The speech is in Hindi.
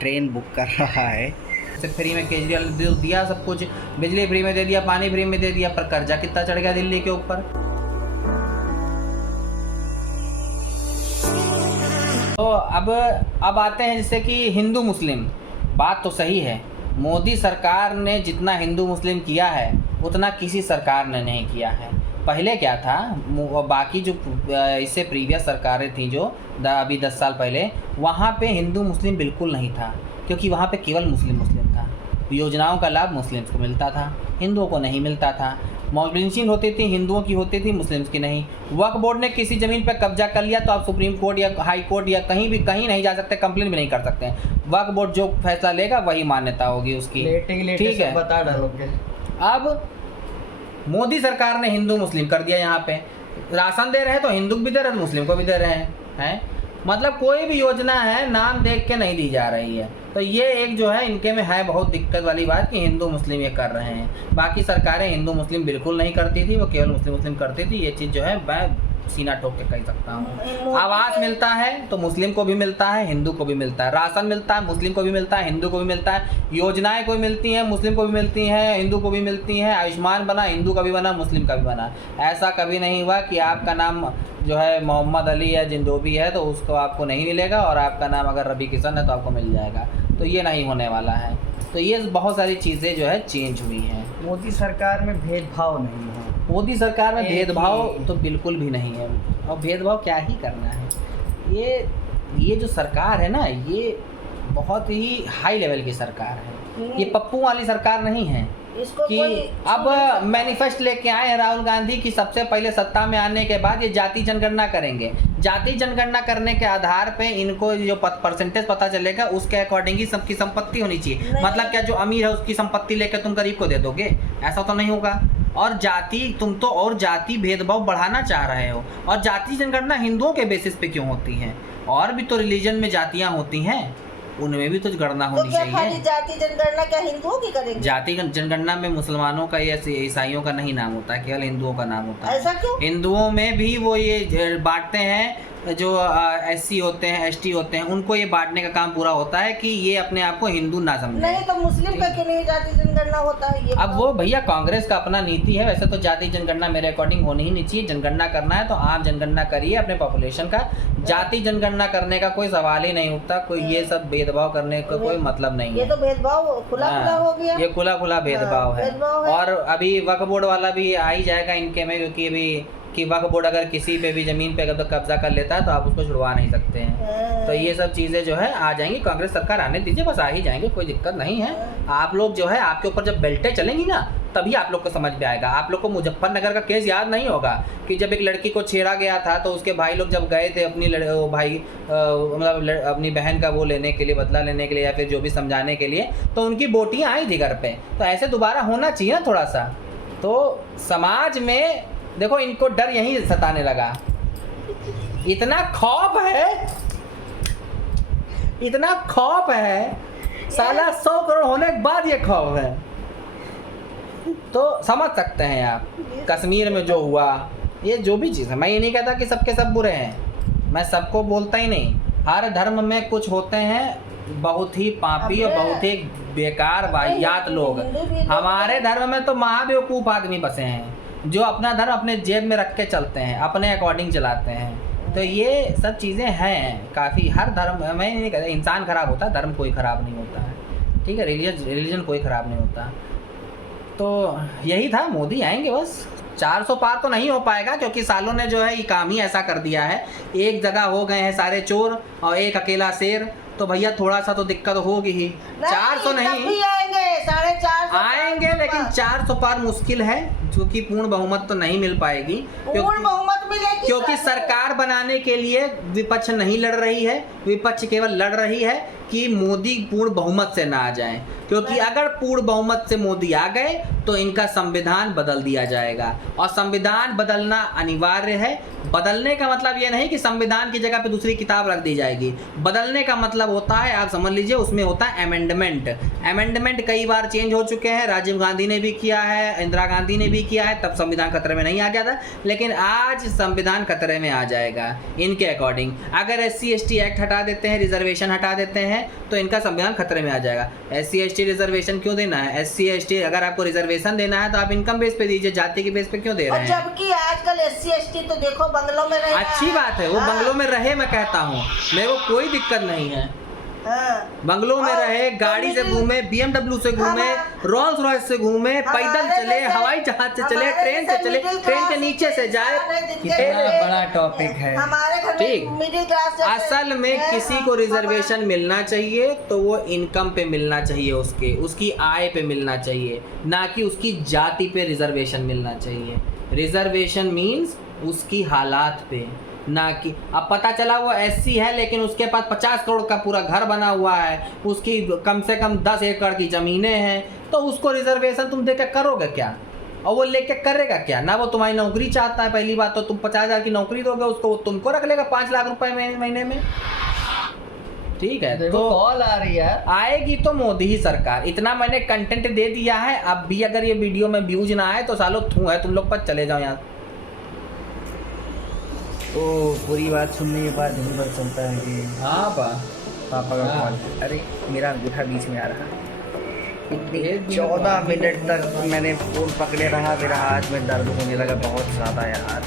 ट्रेन बुक कर रहा है। फ्री में केजरीवाल दिया सब कुछ, बिजली फ्री में दे दिया, पानी फ्री में दे दिया, पर कर्जा कितना चढ़ गया दिल्ली के ऊपर। तो अब आते हैं जैसे कि हिंदू मुस्लिम। बात तो सही है, मोदी सरकार ने जितना हिंदू मुस्लिम किया है उतना किसी सरकार ने नहीं किया है। पहले क्या था, बाकी जो इससे प्रीवियस सरकारें थी जो अभी 10 साल पहले, वहाँ पे हिंदू मुस्लिम बिल्कुल नहीं था, क्योंकि वहाँ पे केवल मुस्लिम था। योजनाओं का लाभ मुस्लिम्स को मिलता था, हिंदुओं को नहीं मिलता था। मॉबिलिजेशन होती थी, हिंदुओं की होती थी, मुस्लिम्स की नहीं। वक्फ बोर्ड ने किसी ज़मीन पर कब्जा कर लिया तो आप सुप्रीम कोर्ट या हाई कोर्ट या कहीं नहीं जा सकते, कंप्लेन भी नहीं कर सकते। वक्फ बोर्ड जो फैसला लेगा वही मान्यता होगी उसकी, ठीक है। बता डालोगे। अब मोदी सरकार ने हिंदू मुस्लिम कर दिया। यहाँ पे राशन दे रहे हैं तो हिंदू भी दे रहे हैं, मुस्लिम को भी दे रहे हैं। मतलब कोई भी योजना है नाम देख के नहीं दी जा रही है। तो ये एक जो है इनके में है बहुत दिक्कत वाली बात कि हिंदू मुस्लिम ये कर रहे हैं। बाकी सरकारें हिंदू मुस्लिम बिल्कुल नहीं करती थी, वो केवल मुस्लिम करती थी। ये चीज़ जो है मैं सीना ठोक के कह सकता हूँ। आवास मिलता है तो मुस्लिम को भी मिलता है, हिंदू को भी मिलता है। राशन मिलता है, मुस्लिम को भी मिलता है, हिंदू को भी मिलता है। योजनाएं कोई मिलती हैं, मुस्लिम को भी मिलती हैं, हिंदू को भी मिलती हैं। आयुष्मान बना, हिंदू का भी बना, मुस्लिम का भी बना। ऐसा कभी नहीं हुआ कि आपका नाम जो है मोहम्मद अली या जिंदोबी है तो उसको आपको नहीं मिलेगा, और आपका नाम अगर रवि किशन है तो आपको मिल जाएगा। तो ये नहीं होने वाला है। तो ये बहुत सारी चीज़ें जो है चेंज हुई हैं। मोदी सरकार में भेदभाव नहीं है। मोदी सरकार में भेदभाव तो बिल्कुल भी नहीं है, और भेदभाव क्या ही करना है। ये जो सरकार है ना, ये बहुत ही हाई लेवल की सरकार है। ये पप्पू वाली सरकार नहीं है कि अब मैनिफेस्ट लेके आए हैं राहुल गांधी की सबसे पहले सत्ता में आने के बाद ये जाति जनगणना करेंगे। जाति जनगणना करने के आधार पे इनको जो परसेंटेज पता चलेगा उसके अकॉर्डिंग ही सबकी संपत्ति होनी चाहिए। मतलब क्या जो अमीर है उसकी संपत्ति लेकर तुम गरीब को दे दोगे? ऐसा तो नहीं होगा। और तुम तो और जाति भेदभाव बढ़ाना चाह रहे हो। और जाति जनगणना हिंदुओं के बेसिस पे क्यों होती है? और भी तो रिलीजन में जातियाँ होती हैं, उनमें भी तो गणना होनी चाहिए। खाली जाति जनगणना क्या हिंदुओं की करेंगे? जाति जनगणना में मुसलमानों का या ईसाइयों का नहीं नाम होता है, केवल हिंदुओं का नाम होता है। ऐसा क्यों? हिंदुओं में भी वो ये बांटते हैं, जो एससी होते हैं, एसटी होते हैं, उनको ये बांटने का काम पूरा होता है कि ये अपने आप को हिंदू ना समझे। नहीं तो मुस्लिम का क्यों नहीं जाति जनगणना होता है? ये अब वो भैया कांग्रेस का अपना नीति है। वैसे तो जाति जनगणना मेरे अकॉर्डिंग होनी ही नहीं चाहिए। जनगणना करना है तो आम जनगणना करिए अपने पॉपुलेशन का। जाति जनगणना करने का कोई सवाल ही नहीं उठता। कोई ये सब भेदभाव करने का कोई मतलब नहीं है। ये तो भेदभाव खुला हो गया। ये खुला भेदभाव है। और अभी वक्फ बोर्ड वाला भी आ ही जाएगा इनके में, क्योंकि अभी कि वक्फ बोर्ड अगर किसी पे भी ज़मीन पे कब्जा कर लेता है तो आप उसको छुड़वा नहीं सकते हैं। तो ये सब चीज़ें जो है आ जाएंगी। कांग्रेस सरकार आने दीजिए, बस आ ही जाएंगे, कोई दिक्कत नहीं है। आप लोग जो है आपके ऊपर जब बेल्टें चलेंगी ना तभी आप लोग को समझ में आएगा। आप लोग को मुजफ्फरनगर का केस याद नहीं होगा कि जब एक लड़की को छेड़ा गया था तो उसके भाई लोग जब गए थे अपनी मतलब अपनी बहन का वो लेने के लिए, बदला लेने के लिए या फिर जो भी समझाने के लिए, तो उनकी बोटियाँ आई थी घर पे। तो ऐसे दोबारा होना चाहिए ना थोड़ा सा। तो समाज में देखो इनको डर यहीं सताने लगा। इतना खौफ है साला 100 करोड़ होने के बाद ये खौफ है। तो समझ सकते हैं आप कश्मीर में जो हुआ, ये जो भी चीज़ है। मैं ये नहीं कहता कि सबके सब बुरे हैं, मैं सबको बोलता ही नहीं। हर धर्म में कुछ होते हैं बहुत ही पापी और बहुत ही बेकार वाहियात लोग। हमारे धर्म में तो महाबेवकूफ़ आदमी बसे हैं जो अपना धर्म अपने जेब में रख के चलते हैं, अपने अकॉर्डिंग चलाते हैं। तो ये सब चीज़ें हैं काफ़ी। हर धर्म, मैं नहीं कहता इंसान खराब होता है, धर्म कोई ख़राब नहीं होता है, ठीक है। रिलीजन कोई ख़राब नहीं होता। तो यही था, मोदी आएंगे बस। 400 पार तो नहीं हो पाएगा क्योंकि सालों ने जो है ये काम ही ऐसा कर दिया है। एक जगह हो गए हैं सारे चोर और एक अकेला शेर, तो भैया थोड़ा सा तो दिक्कत होगी ही। 400 नहीं आएंगे, 450 आएंगे, लेकिन 400 पार मुश्किल है क्योंकि पूर्ण बहुमत तो नहीं मिल पाएगी। पूर्ण बहुमत मिलेगी क्योंकि सरकार बनाने के लिए विपक्ष नहीं लड़ रही है, विपक्ष केवल लड़ रही है कि मोदी पूर्ण बहुमत से ना आ जाए। क्योंकि अगर पूर्ण बहुमत से मोदी आ गए तो इनका संविधान बदल दिया जाएगा, और संविधान बदलना अनिवार्य है। बदलने का मतलब ये नहीं कि संविधान की जगह पे दूसरी किताब रख दी जाएगी। बदलने का मतलब होता है, आप समझ लीजिए, उसमें होता है अमेंडमेंट। अमेंडमेंट कई बार चेंज हो चुके हैं। राजीव गांधी ने भी किया है, इंदिरा गांधी ने भी नहीं किया है तब संविधान खतरे में नहीं आ जाता, लेकिन आज संविधान खतरे में आ जाएगा इनके अकॉर्डिंग। अगर SC/ST एक्ट हटा देते हैं, रिजर्वेशन हटा देते हैं, तो इनका संविधान खतरे में आ जाएगा। SC/ST रिजर्वेशन क्यों देना है? SC/ST अगर आपको रिजर्वेशन देना है तो आप इनकम बेस पे दीजिए, जाति के बेस पे क्यों दे रहे और हैं? जबकि आजकल SC/ST तो देखो बंगलों में रह अच्छी बात है, वो बंगलों में रहे, मैं कहता हूँ, मेरे को कोई दिक्कत नहीं है। बंगलों में और रहे, गाड़ी से घूमे, BMW से घूमे, रोल्स रॉयस से घूमे, पैदल चले, हवाई जहाज से चले, ट्रेन से चले, ट्रेन के नीचे से जाए। कितना बड़ा टॉपिक है। हमारे घर ठीक। में मिडिल क्लास असल में किसी को रिजर्वेशन मिलना चाहिए तो वो इनकम पे मिलना चाहिए, उसकी आय पे मिलना चाहिए, ना कि उसकी जाति पे रिजर्वेशन मिलना चाहिए। रिजर्वेशन मीन्स उसकी हालात पे, ना कि अब पता चला वो SC है लेकिन उसके पास 50 करोड़ का पूरा घर बना हुआ है, उसकी कम से कम 10 एकड़ की ज़मीनें हैं, तो उसको रिजर्वेशन तुम देकर करोगे क्या? और वो लेके करेगा क्या? ना वो तुम्हारी नौकरी चाहता है, पहली बात तो तुम 50,000 की नौकरी दोगे उसको, वो तुमको रख लेगा 5 लाख रुपए महीने में। ठीक है, तो कॉल आ रही है। आएगी तो मोदी ही सरकार। इतना मैंने कंटेंट दे दिया है, अब भी अगर ये वीडियो में व्यूज ना आए तो सालों थू है, तुम लोग पर चले जाओ यहाँ। तो पूरी बात सुनने के बाद यही पता चलता है कि हाँ पापा का कॉल। अरे मेरा अंगूठा बीच में आ रहा है। 14 मिनट तक मैंने फोन पकड़े रहा, मेरा हाथ में दर्द होने लगा बहुत ज़्यादा यार।